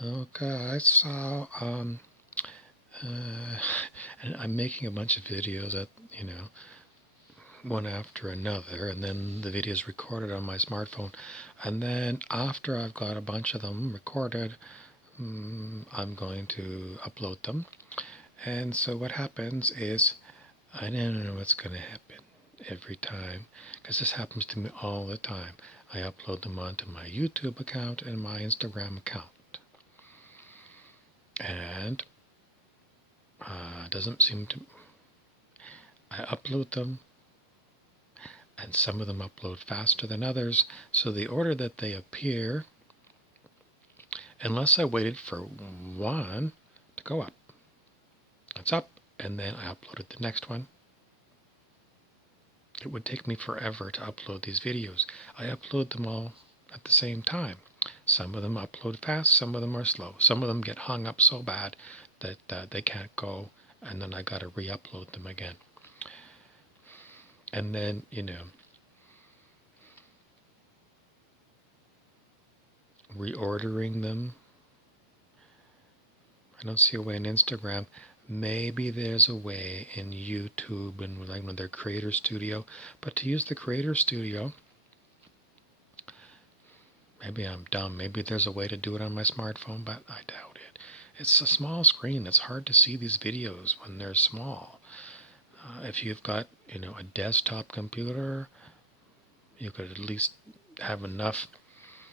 Okay, so uh, and I'm making a bunch of videos that one after another, and then the video is recorded on my smartphone, and then after I've got a bunch of them recorded, I'm going to upload them. And so what happens is I don't know what's going to happen every time, because this happens to me all the time. I upload them onto my YouTube account and my Instagram account, and doesn't seem to. I upload them, and some of them upload faster than others. So the order that they appear, unless I waited for one to go up, it's up, and then I uploaded the next one. It would take me forever to upload these videos. I upload them all at the same time. Some of them upload fast, some of them are slow. Some of them get hung up so bad that they can't go, and then I got to re-upload them again. And then, reordering them. I don't see a way in Instagram. Maybe there's a way in YouTube and like when their Creator Studio. But to use the Creator Studio, maybe I'm dumb. Maybe there's a way to do it on my smartphone, but I doubt it. It's a small screen. It's hard to see these videos when they're small. If you've got, a desktop computer, you could at least have enough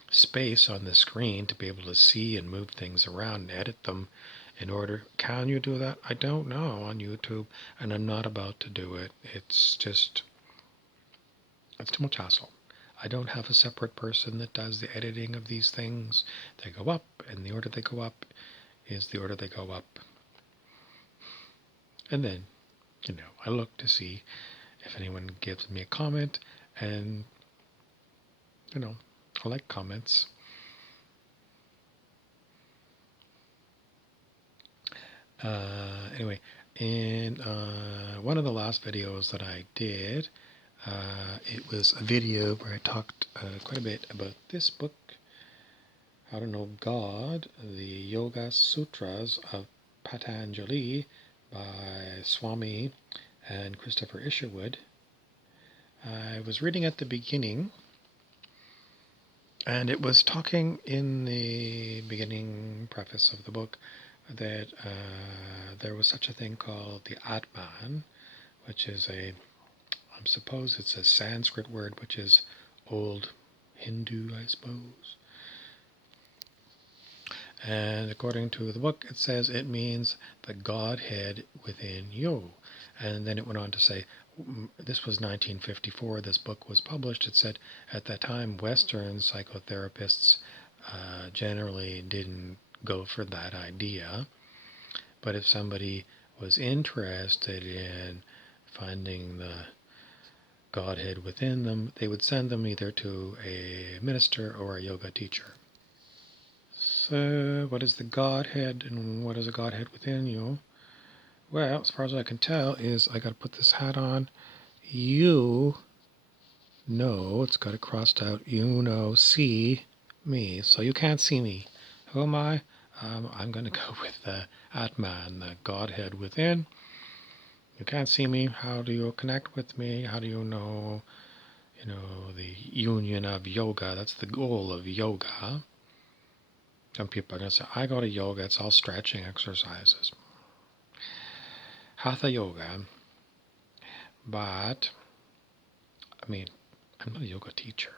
space on the screen to be able to see and move things around and edit them in order. Can you do that? I don't know on YouTube, and I'm not about to do it. It's too much hassle. I don't have a separate person that does the editing of these things. They go up, and the order they go up is the order they go up. And then, I look to see if anyone gives me a comment, and, I like comments. Anyway, in one of the last videos that I did, it was a video where I talked quite a bit about this book, How to Know God, the Yoga Sutras of Patanjali by Swami and Christopher Isherwood. I was reading at the beginning, and it was talking in the beginning preface of the book that there was such a thing called the Atman, which is I suppose it's a Sanskrit word, which is old Hindu, I suppose. And according to the book, it says it means the Godhead within you. And then it went on to say, this was 1954, this book was published. It said at that time, Western psychotherapists generally didn't go for that idea. But if somebody was interested in finding the Godhead within them, they would send them either to a minister or a yoga teacher. So, what is the Godhead and what is a Godhead within you? Well, as far as I can tell, is I got to put this hat on. You know, it's got it crossed out. See me, so you can't see me. Who am I? I'm going to go with the Atman, the Godhead within. You can't see me. How do you connect with me? How do you know? The union of yoga. That's the goal of yoga. Some people are going to say, I go to yoga, it's all stretching exercises. Hatha yoga. But, I mean, I'm not a yoga teacher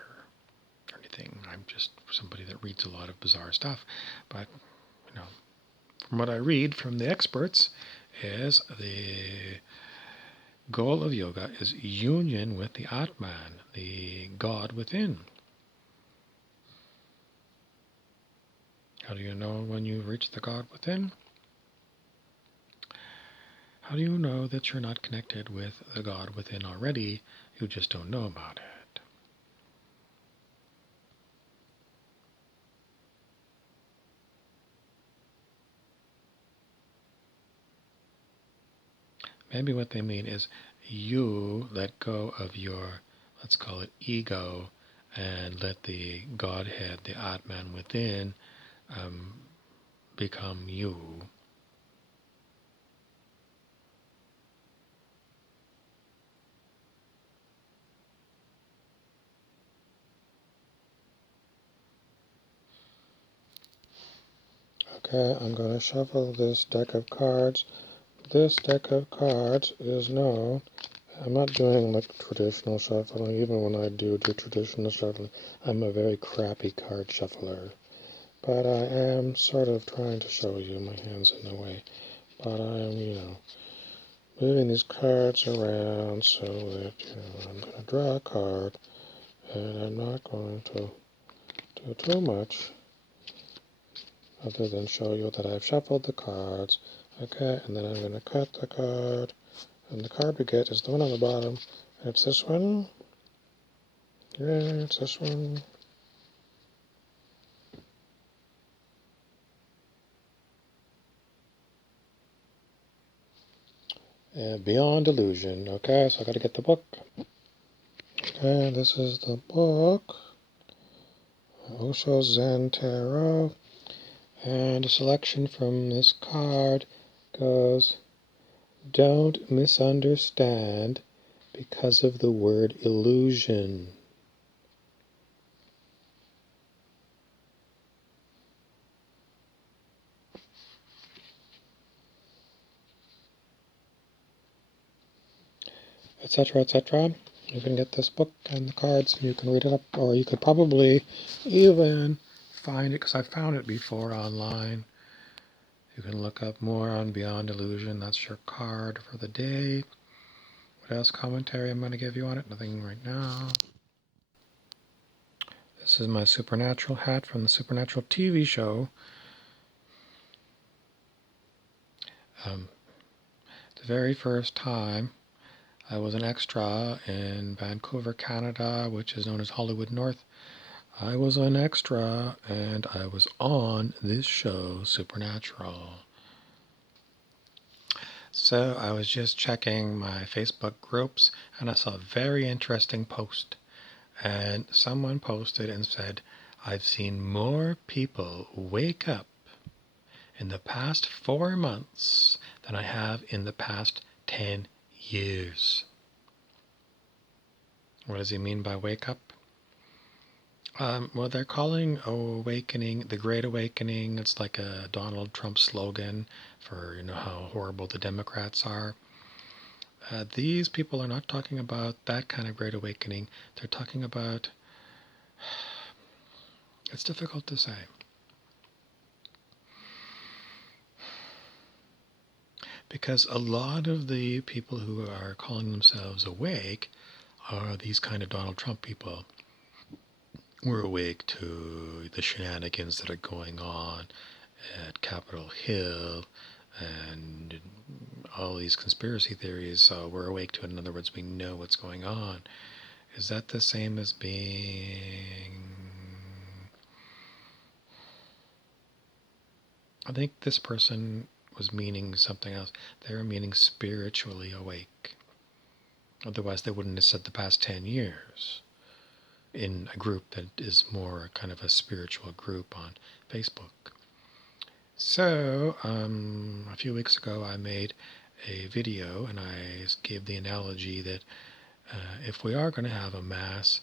or anything. I'm just somebody that reads a lot of bizarre stuff. But, from what I read from the experts, is the goal of yoga is union with the Atman, the God within. How do you know when you reach the God within? How do you know that you're not connected with the God within already? You just don't know about it. Maybe what they mean is you let go of your, let's call it ego, and let the Godhead, the Atman within, become you. Okay, I'm going to shuffle this deck of cards. This deck of cards is known. I'm not doing like traditional shuffling. Even when I do traditional shuffling, I'm a very crappy card shuffler. But I am sort of trying to show you my hands in the way. But I am, moving these cards around so that, I'm going to draw a card, and I'm not going to do too much other than show you that I've shuffled the cards. Okay, and then I'm going to cut the card, and the card we get is the one on the bottom. It's this one. Yeah, it's this one. Beyond Illusion. Okay, so I got to get the book. Okay, this is the book. Osho Zen Tarot. And a selection from this card goes, don't misunderstand because of the word illusion. Etc., etc. You can get this book and the cards and you can read it up, or you could probably even find it, because I found it before online. You can look up more on Beyond Illusion. That's your card for the day. What else commentary I'm going to give you on it? Nothing right now. This is my Supernatural hat from the Supernatural TV show. The very first time I was an extra in Vancouver, Canada, which is known as Hollywood North. I was an extra and I was on this show, Supernatural. So I was just checking my Facebook groups and I saw a very interesting post. And someone posted and said, I've seen more people wake up in the past 4 months than I have in the past 10 years. What does he mean by wake up? Well, they're calling awakening the Great Awakening. It's like a Donald Trump slogan for how horrible the Democrats are. These people are not talking about that kind of Great Awakening. They're talking about, it's difficult to say. Because a lot of the people who are calling themselves awake are these kind of Donald Trump people. We're awake to the shenanigans that are going on at Capitol Hill and all these conspiracy theories. So we're awake to it. In other words, we know what's going on. Is that the same as being... I think this person was meaning something else. They were meaning spiritually awake. Otherwise, they wouldn't have said the past 10 years in a group that is more kind of a spiritual group on Facebook. So, a few weeks ago, I made a video and I gave the analogy that if we are going to have a mass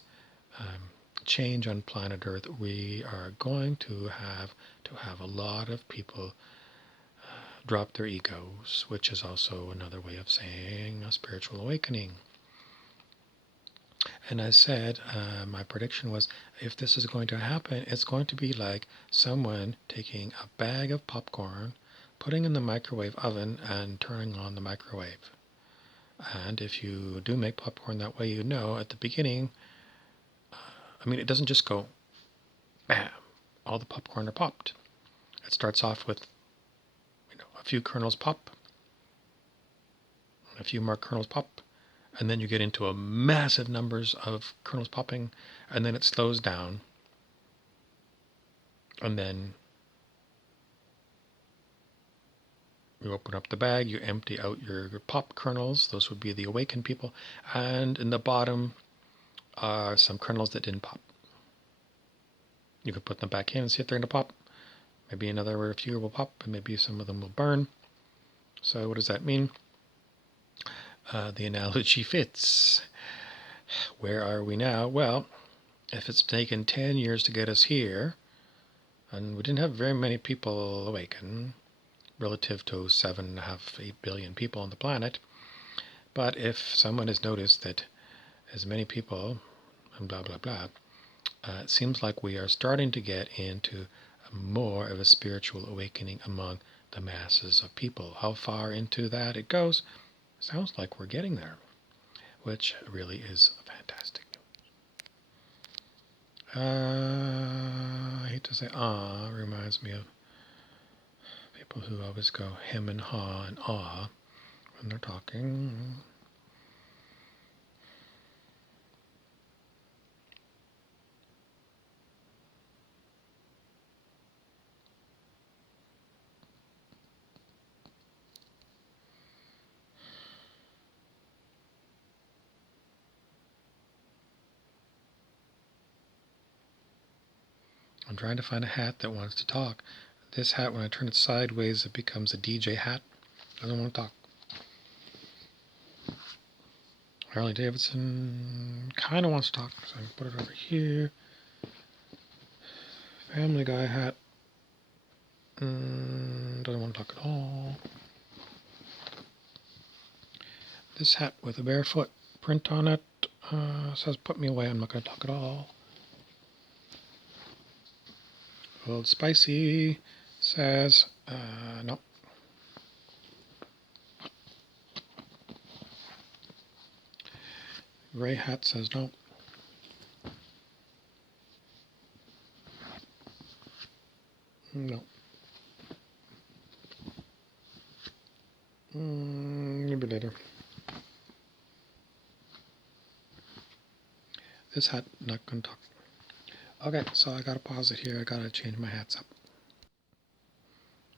change on planet Earth, we are going to have a lot of people drop their egos, which is also another way of saying a spiritual awakening. And I said, my prediction was, if this is going to happen, it's going to be like someone taking a bag of popcorn, putting in the microwave oven, and turning on the microwave. And if you do make popcorn that way, at the beginning, it doesn't just go, bam, all the popcorn are popped. It starts off with, a few kernels pop, a few more kernels pop, and then you get into a massive numbers of kernels popping, and then it slows down, and then you open up the bag, you empty out your pop kernels, those would be the awakened people, and in the bottom are some kernels that didn't pop. You could put them back in and see if they're going to pop. Maybe another few will pop, and maybe some of them will burn. So what does that mean? The analogy fits. Where are we now? Well, if it's taken 10 years to get us here, and we didn't have very many people awaken, relative to 7.5, 8 billion people on the planet, but if someone has noticed that as many people, and blah, blah, blah, it seems like we are starting to get into more of a spiritual awakening among the masses of people. How far into that it goes, sounds like we're getting there, which really is fantastic. I hate to say reminds me of people who always go hem and haw and ah when they're talking. I'm trying to find a hat that wants to talk. This hat, when I turn it sideways, it becomes a DJ hat. Doesn't want to talk. Harley Davidson kind of wants to talk, so I can put it over here. Family Guy hat doesn't want to talk at all. This hat with a barefoot print on it says put me away, I'm not going to talk at all. Old Spicy says no. Gray hat says no. No. Maybe later. This hat not going to talk. Okay, so I gotta pause it here. I gotta change my hats up.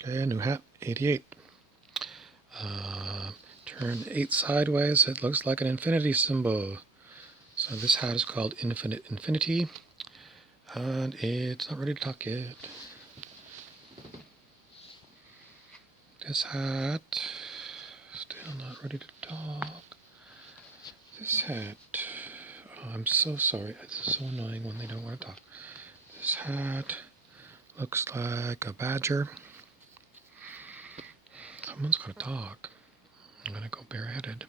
Okay, new hat, 88. Turn 8 sideways. It looks like an infinity symbol. So this hat is called Infinite Infinity, and it's not ready to talk yet. This hat, still not ready to talk. This hat, oh, I'm so sorry. It's so annoying when they don't want to talk. This hat looks like a badger. Someone's got to talk. I'm going to go bareheaded.